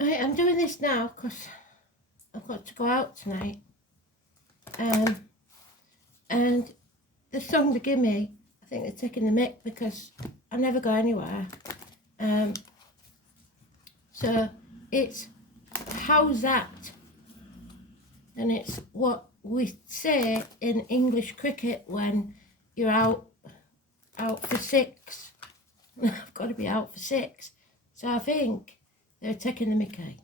Right, I'm doing this now because I've got to go out tonight. And the song they give me, I think they're taking the mick because I never go anywhere. So it's how's that? And it's what we say in English cricket when you're out for six. I've got to be out for six. So I think they're taking the mickey.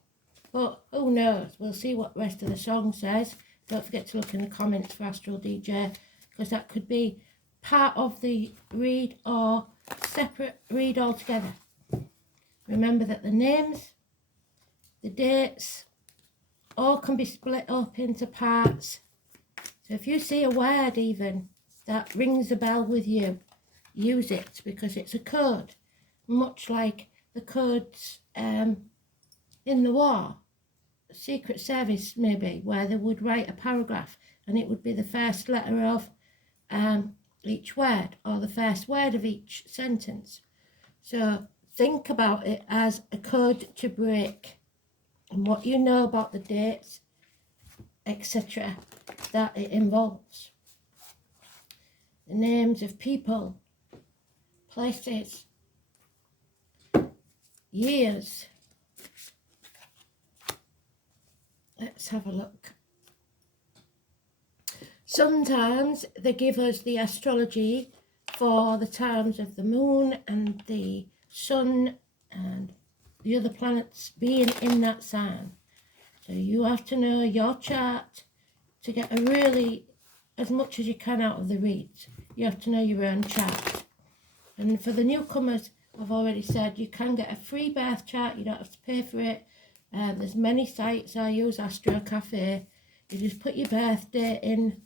But who knows? We'll see what the rest of the song says. Don't forget to look in the comments for Astro DJ, because that could be part of the read or separate read altogether. Remember that the names, the dates, all can be split up into parts. So if you see a word even that rings a bell with you, use it, because it's a code, much like the codes in the war, Secret Service maybe, where they would write a paragraph and it would be the first letter of each word or the first word of each sentence. So think about it as a code to break, and what you know about the dates, etc., that it involves. The names of people, places, years. Let's have a look. Sometimes they give us the astrology for the times of the moon and the sun and the other planets being in that sign. So you have to know your chart to get a really, as much as you can out of the reads. You have to know your own chart. And for the newcomers, I've already said you can get a free birth chart. You don't have to pay for it. There's many sites. I use Astro Cafe. You just put your birthday in,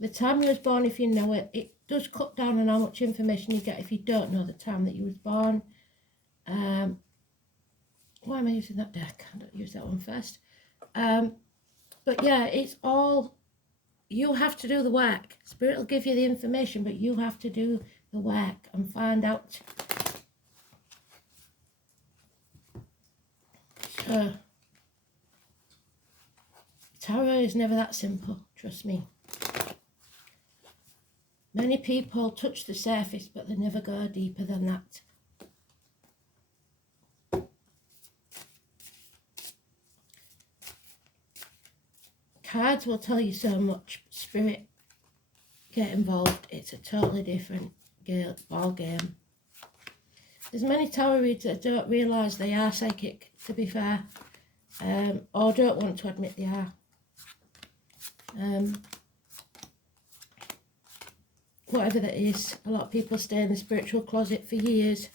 the time you was born if you know it. It does cut down on how much information you get if you don't know the time that you was born. Why am I using that deck? I don't use that one first. But yeah, it's all, you have to do the work. Spirit will give you the information, but you have to do the work and find out. So tarot is never that simple, trust me. Many people touch the surface, but they never go deeper than that. Cards will tell you so much. Spirit, get involved. It's a totally different ball game. There's many tarot readers that don't realise they are psychic, to be fair, or don't want to admit they are. Whatever that is, a lot of people stay in the spiritual closet for years.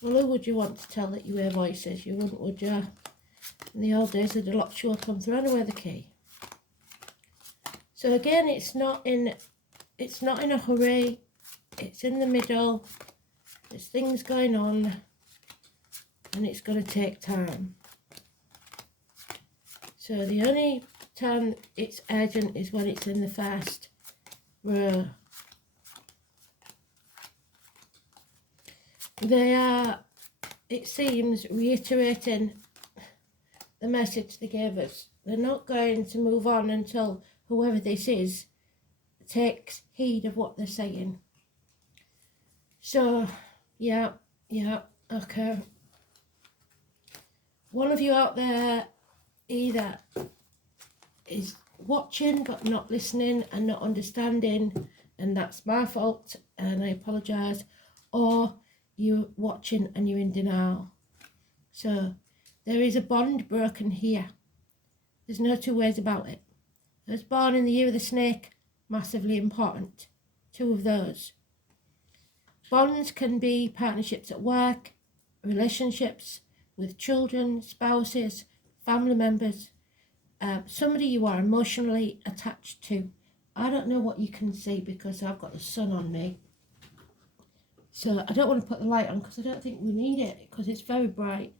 Well, who would you want to tell that you hear voices? You wouldn't, would you? In the old days, they'd have locked you up and thrown away the key. So again, it's not in a hurry. It's in the middle. There's things going on, and it's going to take time. So the only time it's urgent is when it's in the first row. They are, it seems, reiterating the message they gave us. They're not going to move on until whoever this is takes heed of what they're saying. So, yeah, okay. One of you out there either is watching but not listening and not understanding, and that's my fault and I apologise, or you're watching and you're in denial. So there is a bond broken here. There's no two ways about it. I was born in the year of the snake, massively important. Two of those. Bonds can be partnerships at work, relationships with children, spouses, family members, somebody you are emotionally attached to. I don't know what you can see because I've got the sun on me. So I don't want to put the light on because I don't think we need it because it's very bright.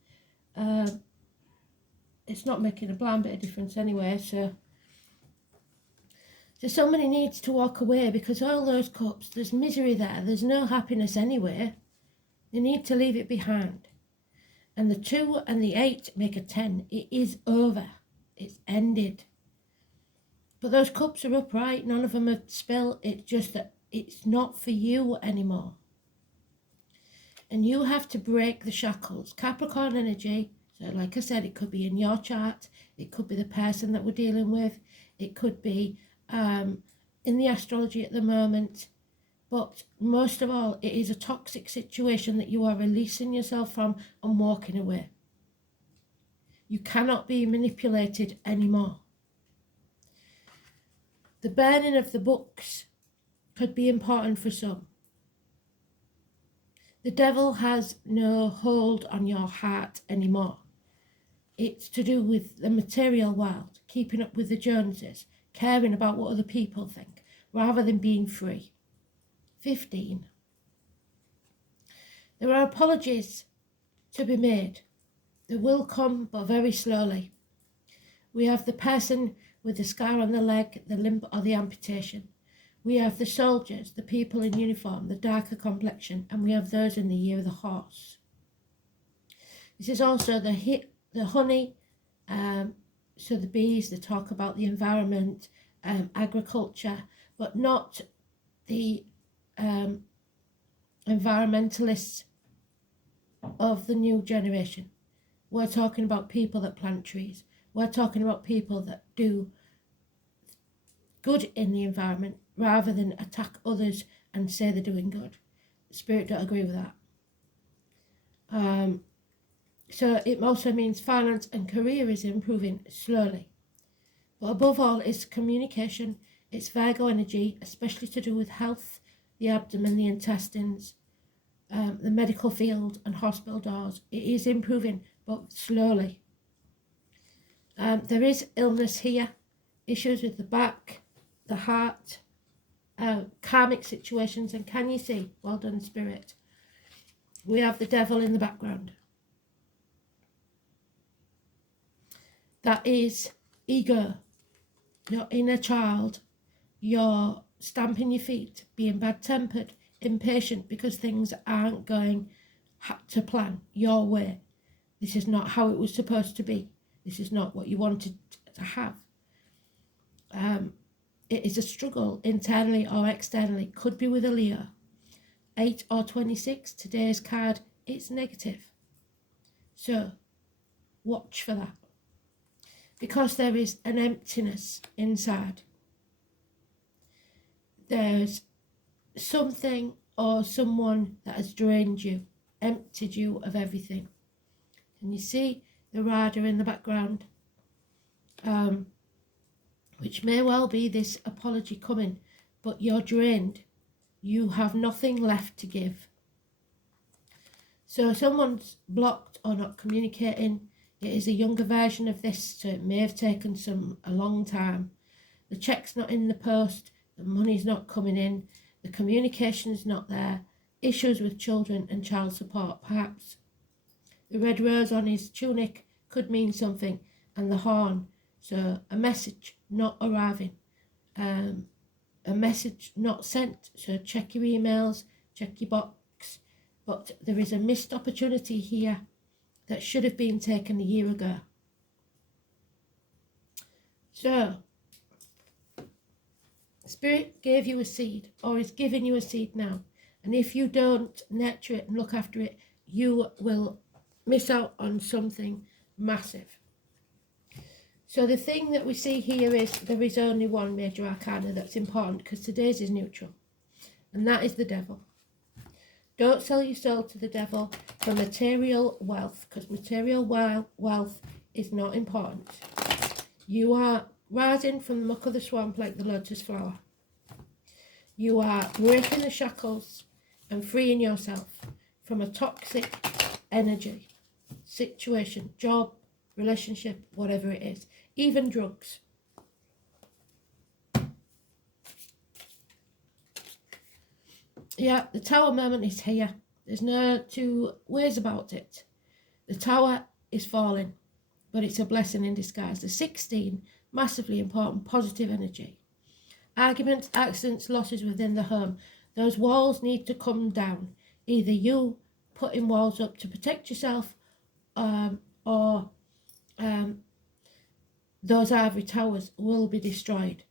It's not making a blind bit of difference anyway. So somebody needs to walk away because all those cups, there's misery there. There's no happiness anywhere. They need to leave it behind. And the 2 and the 8 make a 10. It is over. It's ended. But those cups are upright. None of them are spilled. It's just that it's not for you anymore. And you have to break the shackles. Capricorn energy, so like I said, it could be in your chart. It could be the person that we're dealing with. It could be in the astrology at the moment. But most of all, it is a toxic situation that you are releasing yourself from and walking away. You cannot be manipulated anymore. The burning of the books could be important for some. The devil has no hold on your heart anymore. It's to do with the material world, keeping up with the Joneses, caring about what other people think, rather than being free. 15. There are apologies to be made. They will come, but very slowly. We have the person with the scar on the leg, the limp or the amputation. We have the soldiers, the people in uniform, the darker complexion, and we have those in the year of the horse. This is also the honey, so the bees, they talk about the environment, agriculture, but not the environmentalists of the new generation. We're talking about people that plant trees. We're talking about people that do good in the environment rather than attack others and say they're doing good. Spirit don't agree with that. So it also means finance and career is improving slowly. But above all, it's communication. It's Virgo energy, especially to do with health, the abdomen, the intestines, the medical field and hospital doors. It is improving, but slowly. There is illness here, issues with the back, the heart, karmic situations, and can you see? Well done, Spirit. We have the devil in the background. That is ego, your inner child, you're stamping your feet, being bad-tempered, impatient because things aren't going to plan your way. This is not how it was supposed to be. This is not what you wanted to have. It is a struggle internally or externally. Could be with a Leo. 8 or 26, today's card, it's negative. So, watch for that. Because there is an emptiness inside. There's something or someone that has drained you, emptied you of everything. Can you see the rider in the background? Which may well be this apology coming, but you're drained. You have nothing left to give. So someone's blocked or not communicating. It is a younger version of this, so it may have taken a long time. The check's not in the post, the money's not coming in, the communication's not there, issues with children and child support, perhaps. The red rose on his tunic could mean something, and the horn, so a message not arriving, a message not sent, so check your emails, check your box, but there is a missed opportunity here that should have been taken a year ago. So, Spirit gave you a seed, or is giving you a seed now, and if you don't nurture it and look after it, you will miss out on something massive. So the thing that we see here is there is only one major arcana that's important, because today's is neutral, and that is the devil. Don't sell your soul to the devil for material wealth, because material wealth is not important. You are rising from the muck of the swamp like the lotus flower. You are breaking the shackles and freeing yourself from a toxic energy, situation, job, relationship, whatever it is, even drugs. Yeah, the Tower moment is here. There's no two ways about it. The Tower is falling, but it's a blessing in disguise. The 16, massively important, positive energy. Arguments, accidents, losses within the home. Those walls need to come down. Either you putting walls up to protect yourself, or those ivory towers will be destroyed,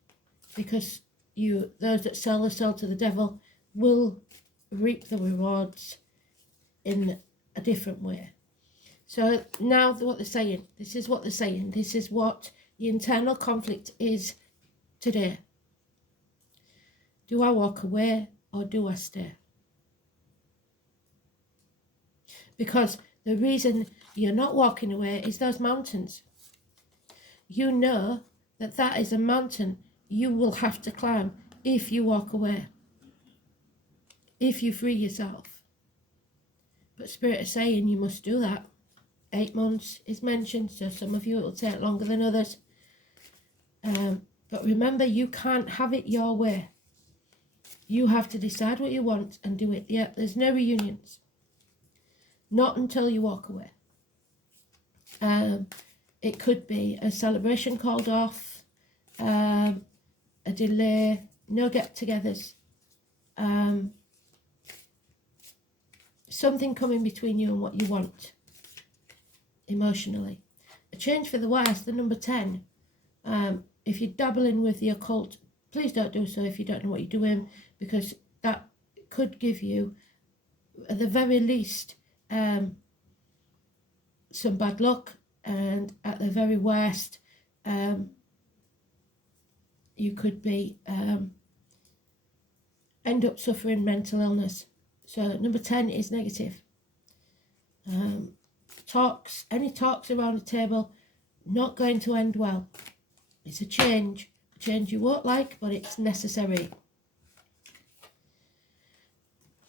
because those that sell the soul to the devil will reap the rewards in a different way. So now what they're saying, this is what they're saying, this is what the internal conflict is today. Do I walk away or do I stay? Because the reason you're not walking away is those mountains. You know that that is a mountain you will have to climb if you walk away, if you free yourself. But Spirit is saying you must do that. 8 months is mentioned, so some of you it will take longer than others. But remember, you can't have it your way. You have to decide what you want and do it. Yeah, there's no reunions. Not until you walk away. It could be a celebration called off, a delay, no get-togethers, something coming between you and what you want emotionally. A change for the worse, the number 10. If you're dabbling with the occult, please don't do so if you don't know what you're doing, because that could give you, at the very least, some bad luck, and at the very worst, you could be end up suffering mental illness. So number 10 is negative. Any talks around the table, not going to end well. It's a change you won't like, but it's necessary.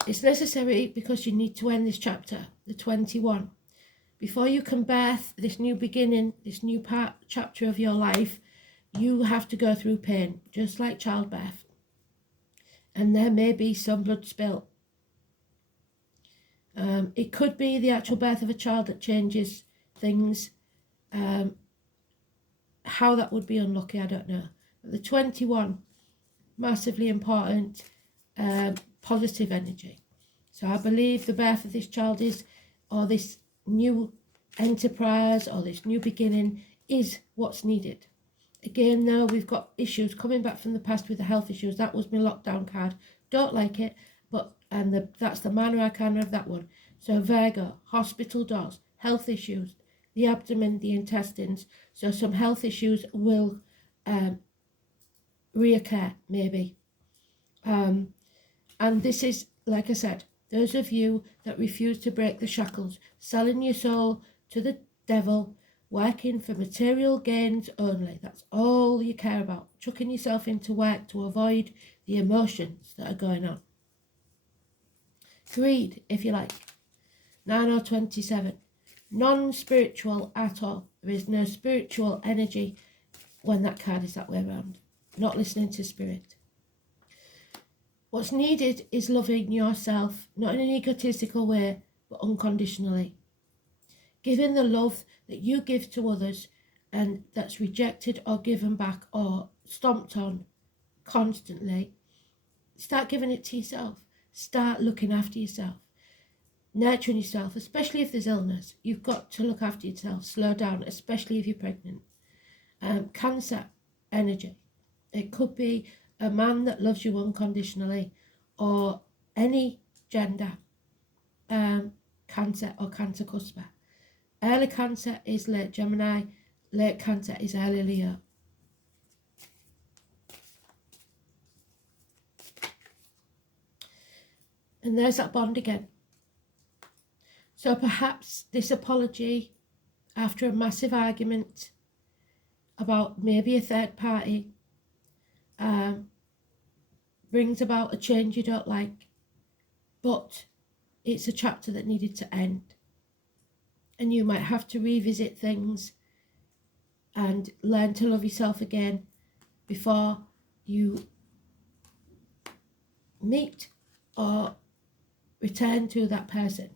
It's necessary because you need to end this chapter, the 21. Before you can birth this new beginning, this new chapter of your life, you have to go through pain, just like childbirth. And there may be some blood spill. It could be the actual birth of a child that changes things. How that would be unlucky, I don't know. But the 21, massively important, positive energy. So I believe the birth of this child is, or this new enterprise, or this new beginning is what's needed. Again, though, we've got issues coming back from the past with the health issues. That was my lockdown card. Don't like it, but that's the minor arcana of that one. So Virgo, hospital doors, health issues, the abdomen, the intestines. So some health issues will reoccur, maybe. And this is, like I said, those of you that refuse to break the shackles, selling your soul to the devil, working for material gains only. That's all you care about. Chucking yourself into work to avoid the emotions that are going on. Greed, if you like. 9 or 27. Non-spiritual at all. There is no spiritual energy when that card is that way around. Not listening to spirit. What's needed is loving yourself, not in an egotistical way, but unconditionally. Giving the love that you give to others and that's rejected or given back or stomped on constantly, start giving it to yourself. Start looking after yourself. Nurturing yourself, especially if there's illness. You've got to look after yourself. Slow down, especially if you're pregnant. Cancer energy. It could be a man that loves you unconditionally, or any gender. Cancer or Cancer cusper. Early Cancer is late Gemini. Late Cancer is early Leo. And there's that bond again. So perhaps this apology after a massive argument about maybe a third party brings about a change you don't like, but it's a chapter that needed to end. And you might have to revisit things and learn to love yourself again before you meet or return to that person.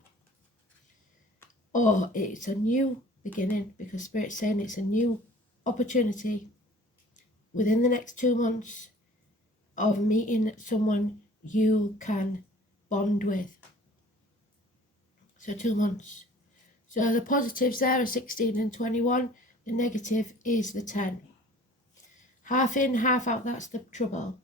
Or it's a new beginning, because Spirit's saying it's a new opportunity within the next 2 months of meeting someone you can bond with. So 2 months. So the positives there are 16 and 21. The negative is the 10. Half in, half out, that's the trouble.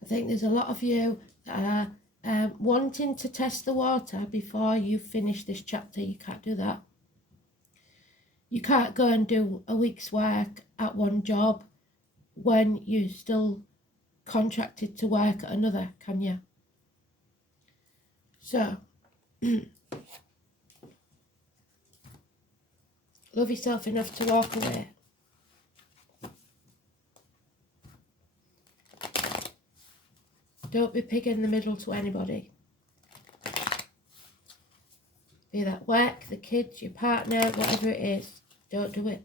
I think there's a lot of you that are wanting to test the water before you finish this chapter. You can't do that. You can't go and do a week's work at one job when you're still contracted to work at another, can you? So, love yourself enough to walk away. Don't be pig in the middle to anybody. Be that work, the kids, your partner, whatever it is. Don't do it.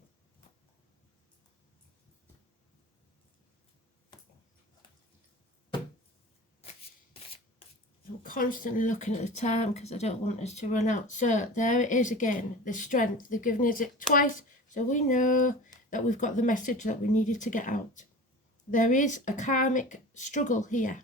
I'm constantly looking at the time because I don't want us to run out. So there it is again, the strength. They've given us it twice, so we know that we've got the message that we needed to get out. There is a karmic struggle here.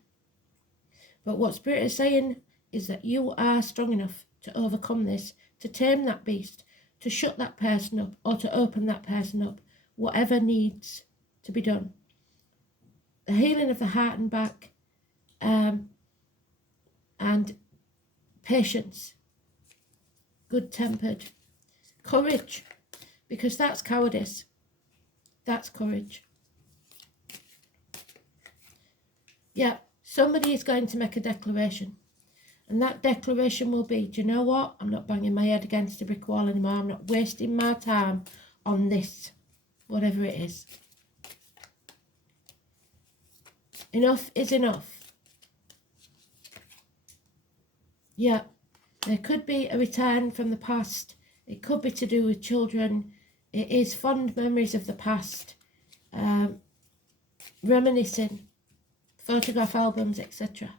But what Spirit is saying is that you are strong enough to overcome this, to tame that beast, to shut that person up, or to open that person up, whatever needs to be done. The healing of the heart and back, and patience, good-tempered, courage, because that's cowardice. That's courage. Yeah, somebody is going to make a declaration. And that declaration will be, do you know what? I'm not banging my head against a brick wall anymore. I'm not wasting my time on this, whatever it is. Enough is enough. Yeah, there could be a return from the past. It could be to do with children. It is fond memories of the past. Reminiscing. Photograph albums, etc.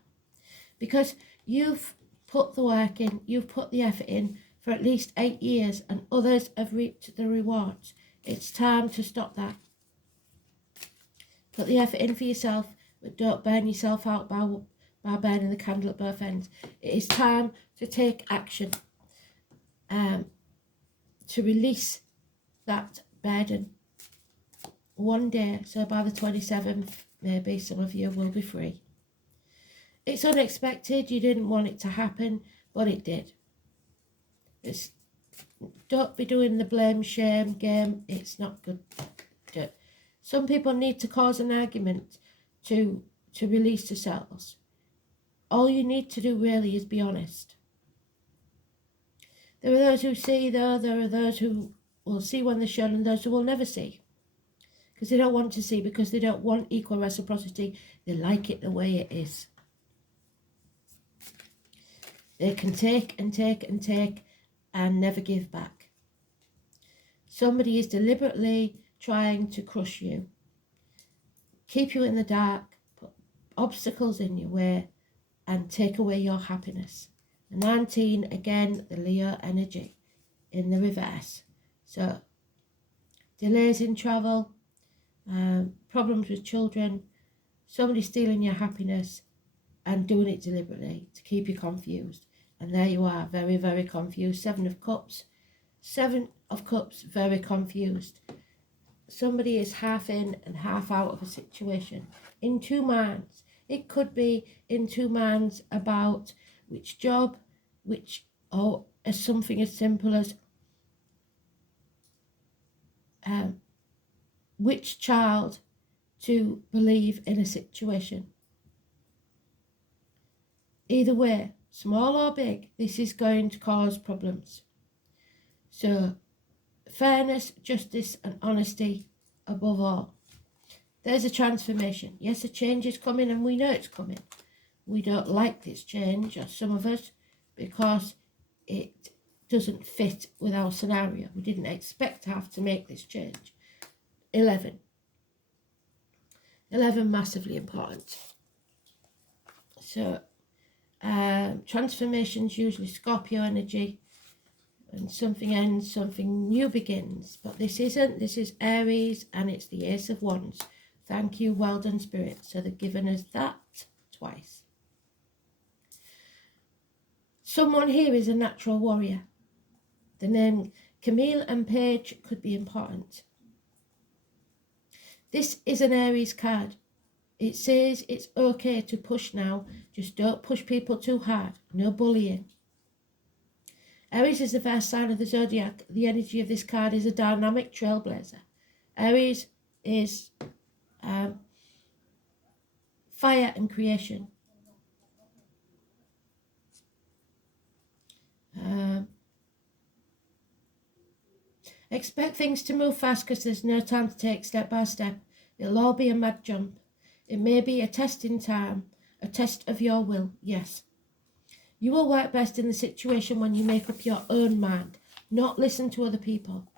Because you've put the work in, you've put the effort in for at least 8 years and others have reaped the rewards. It's time to stop that. Put the effort in for yourself, but don't burn yourself out by burning the candle at both ends. It is time to take action, to release that burden. One day, so by the 27th, maybe some of you will be free. It's unexpected, you didn't want it to happen, but it did. Don't be doing the blame shame game, it's not good. Some people need to cause an argument to release themselves. All you need to do really is be honest. There are those who see though, there are those who will see when they're shown and those who will never see. Because they don't want to see, because they don't want equal reciprocity. They like it the way it is. They can take and take and take and never give back. Somebody is deliberately trying to crush you, keep you in the dark, put obstacles in your way, and take away your happiness. The 19, again, the Leo energy in the reverse. So, delays in travel, problems with children, somebody stealing your happiness and doing it deliberately to keep you confused. And there you are, very, very confused. 7 of Cups. 7 of Cups, very confused. Somebody is half in and half out of a situation. In 2 minds. It could be in 2 minds about which job, or as something as simple as which child to believe in a situation. Either way, small or big, this is going to cause problems. So, fairness, justice and honesty above all. There's a transformation. Yes, a change is coming and we know it's coming. We don't like this change, or some of us, because it doesn't fit with our scenario. We didn't expect to have to make this change. 11. 11, massively important. So, transformations usually Scorpio energy, and something ends, something new begins. But this isn't. This is Aries, and it's the Ace of Wands. Thank you, well done, Spirit. So they've given us that twice. Someone here is a natural warrior. The name Camille and Paige could be important. This is an Aries card. It says it's okay to push now, just don't push people too hard, no bullying. Aries is the first sign of the zodiac. The energy of this card is a dynamic trailblazer. Aries is fire and creation. Expect things to move fast because there's no time to take step by step. It'll all be a mad jump. It may be a test in time, a test of your will, yes. You will work best in the situation when you make up your own mind, not listen to other people.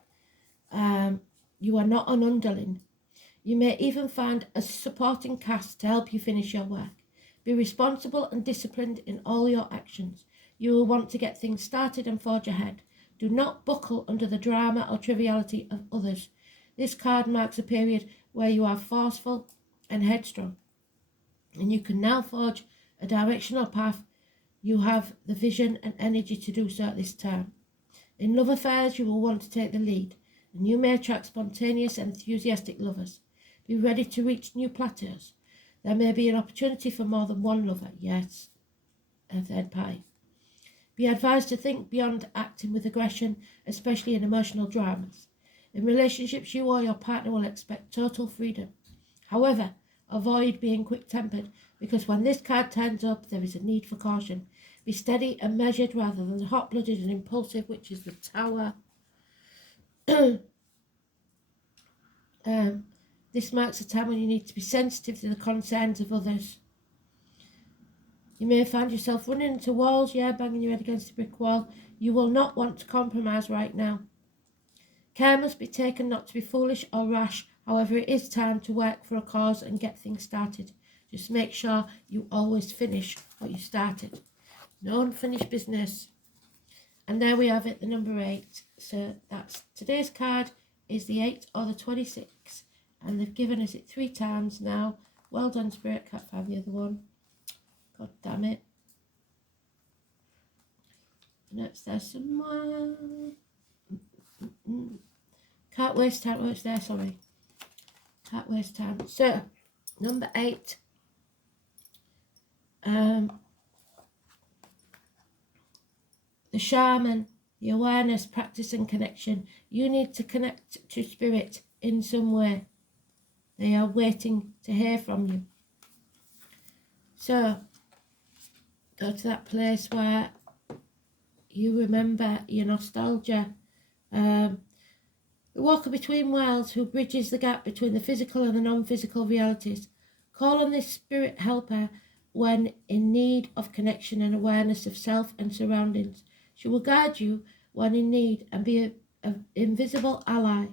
You are not an underling. You may even find a supporting cast to help you finish your work. Be responsible and disciplined in all your actions. You will want to get things started and forge ahead. Do not buckle under the drama or triviality of others. This card marks a period where you are forceful and headstrong, and you can now forge a directional path. You have the vision and energy to do so at this time. In love affairs, you will want to take the lead, and you may attract spontaneous and enthusiastic lovers. Be ready to reach new plateaus. There may be an opportunity for more than one lover, yes, a third party. Be advised to think beyond acting with aggression, especially in emotional dramas. In relationships, you or your partner will expect total freedom. However, avoid being quick-tempered, because when this card turns up, there is a need for caution. Be steady and measured rather than hot-blooded and impulsive, which is the Tower. This marks a time when you need to be sensitive to the concerns of others. You may find yourself running into walls, banging your head against a brick wall. You will not want to compromise right now. Care must be taken not to be foolish or rash. However, it is time to work for a cause and get things started. Just make sure you always finish what you started. No unfinished business. And there we have it, the number 8. So that's today's card is the 8 or the 26. And they've given us it 3 times now. Well done, Spirit. Can't find the other one. God damn it. And it's there somewhere. Can't waste time. Oh, it's there, sorry. Can't waste time. So, number 8. The shaman, the awareness, practice and connection. You need to connect to spirit in some way. They are waiting to hear from you. So, go to that place where you remember your nostalgia. The walker between worlds who bridges the gap between the physical and the non-physical realities. Call on this spirit helper when in need of connection and awareness of self and surroundings. She will guide you when in need and be an invisible ally.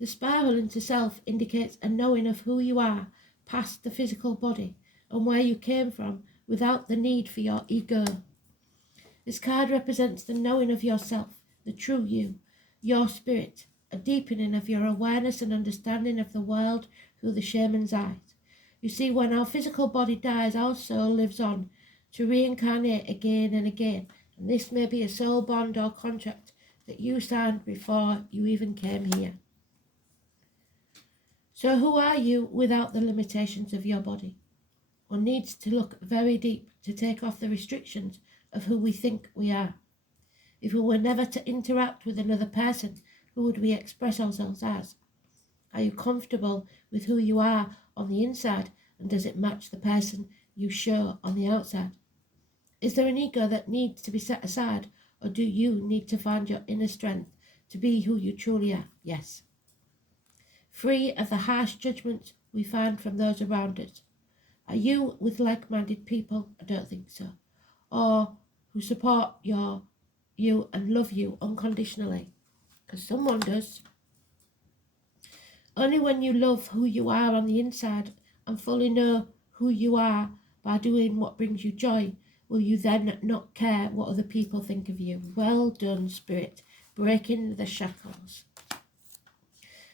The spiral into self indicates a knowing of who you are past the physical body and where you came from without the need for your ego. This card represents the knowing of yourself, the true you, your spirit, a deepening of your awareness and understanding of the world through the shaman's eyes. You see, when our physical body dies, our soul lives on to reincarnate again and again, and this may be a soul bond or contract that you signed before you even came here. So who are you without the limitations of your body? One needs to look very deep to take off the restrictions of who we think we are. If we were never to interact with another person, who would we express ourselves as? Are you comfortable with who you are on the inside, and does it match the person you show on the outside? Is there an ego that needs to be set aside, or do you need to find your inner strength to be who you truly are? Yes. Free of the harsh judgments we find from those around us. Are you with like-minded people? I don't think so. Or who support you and love you unconditionally? Because someone does. Only when you love who you are on the inside and fully know who you are by doing what brings you joy will you then not care what other people think of you. Well done, Spirit, breaking the shackles.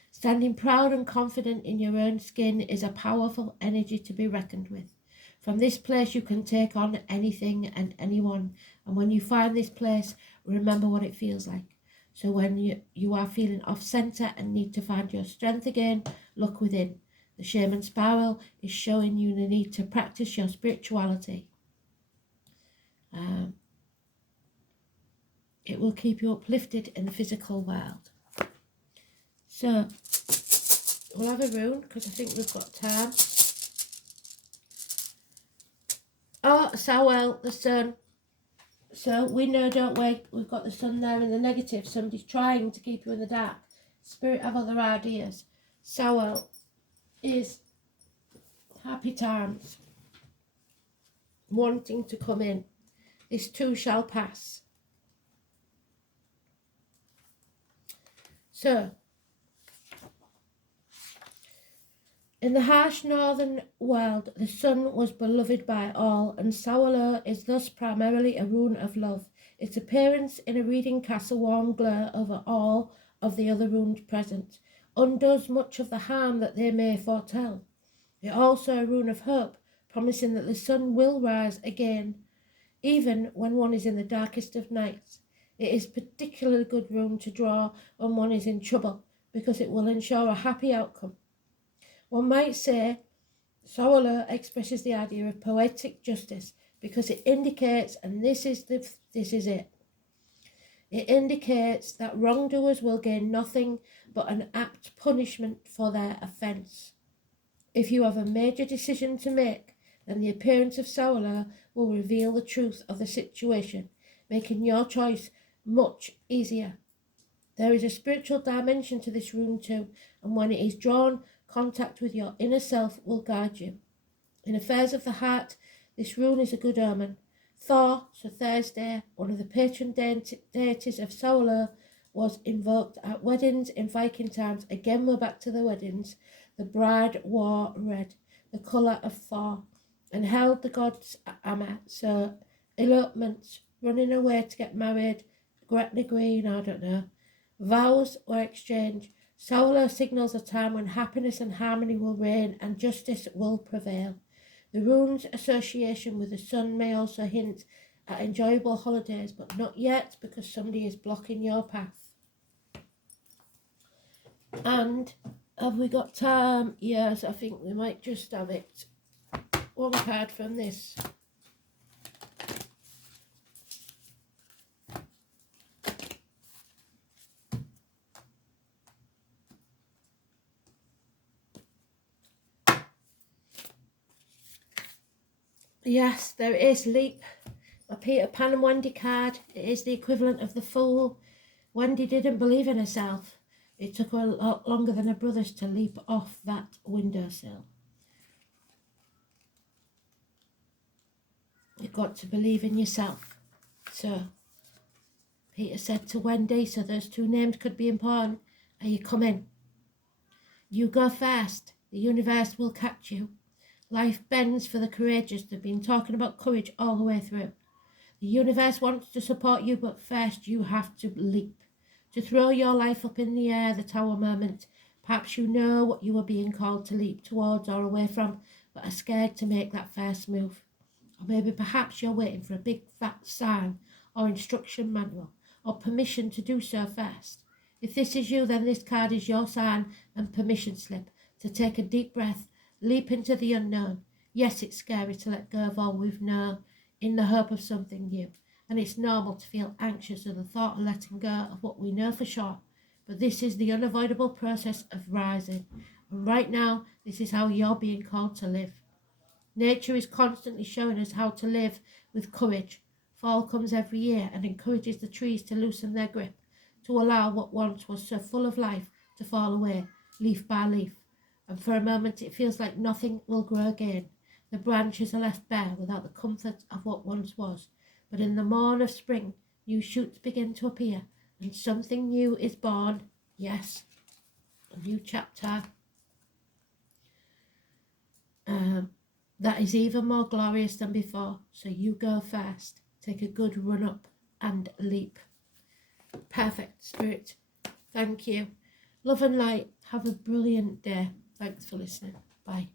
Standing proud and confident in your own skin is a powerful energy to be reckoned with. From this place you can take on anything and anyone, and when you find this place, remember what it feels like. So when you are feeling off center and need to find your strength again, look within. The shaman spiral is showing you the need to practice your spirituality. It will keep you uplifted in the physical world. So we'll have a rune because I think we've got time. Oh, Sawel, the sun. So we know, don't we? We've got the sun there in the negative. Somebody's trying to keep you in the dark. Spirit have other ideas. Sawel is happy times, wanting to come in. This too shall pass. So, in the harsh northern world, the sun was beloved by all, and Sawalur is thus primarily a rune of love. Its appearance in a reading casts a warm glare over all of the other runes present, undoes much of the harm that they may foretell. It also a rune of hope, promising that the sun will rise again, even when one is in the darkest of nights. It is particularly good rune to draw when one is in trouble, because it will ensure a happy outcome. One might say Sawalur expresses the idea of poetic justice, because it indicates, and this is it, it indicates that wrongdoers will gain nothing but an apt punishment for their offence. If you have a major decision to make, then the appearance of Sawalur will reveal the truth of the situation, making your choice much easier. There is a spiritual dimension to this rune too, and when it is drawn, contact with your inner self will guide you. In affairs of the heart, this rune is a good omen. Thor, so Thursday, one of the patron deities of Sawalur, was invoked at weddings in Viking times. Again, we're back to the weddings. The bride wore red, the colour of Thor, and held the god's hammer. So elopements, running away to get married, Gretna Green, I don't know. Vows were exchanged. Sawalur signals a time when happiness and harmony will reign and justice will prevail. The rune's association with the sun may also hint at enjoyable holidays, but not yet, because somebody is blocking your path. And have we got time? Yes, I think we might just have it. One card from this. Yes, there is Leap. A Peter Pan and Wendy card. It is the equivalent of the Fool. Wendy didn't believe in herself. It took her a lot longer than her brothers to leap off that windowsill. You've got to believe in yourself. So, Peter said to Wendy, so those two names could be important, are you coming? You go first. The universe will catch you. Life bends for the courageous. They've been talking about courage all the way through. The universe wants to support you, but first you have to leap. To throw your life up in the air, the tower moment. Perhaps you know what you are being called to leap towards or away from, but are scared to make that first move. Or maybe perhaps you're waiting for a big fat sign or instruction manual or permission to do so first. If this is you, then this card is your sign and permission slip to take a deep breath, leap into the unknown. Yes, it's scary to let go of all we've known in the hope of something new. And it's normal to feel anxious at the thought of letting go of what we know for sure. But this is the unavoidable process of rising. And right now, this is how you're being called to live. Nature is constantly showing us how to live with courage. Fall comes every year and encourages the trees to loosen their grip, to allow what once was so full of life to fall away, leaf by leaf. And for a moment it feels like nothing will grow again. The branches are left bare without the comfort of what once was. But in the morn of spring, new shoots begin to appear, and something new is born. Yes, a new chapter. That is even more glorious than before. So you go first. Take a good run up and leap. Perfect, Spirit. Thank you. Love and light. Have a brilliant day. Thanks for listening. Bye.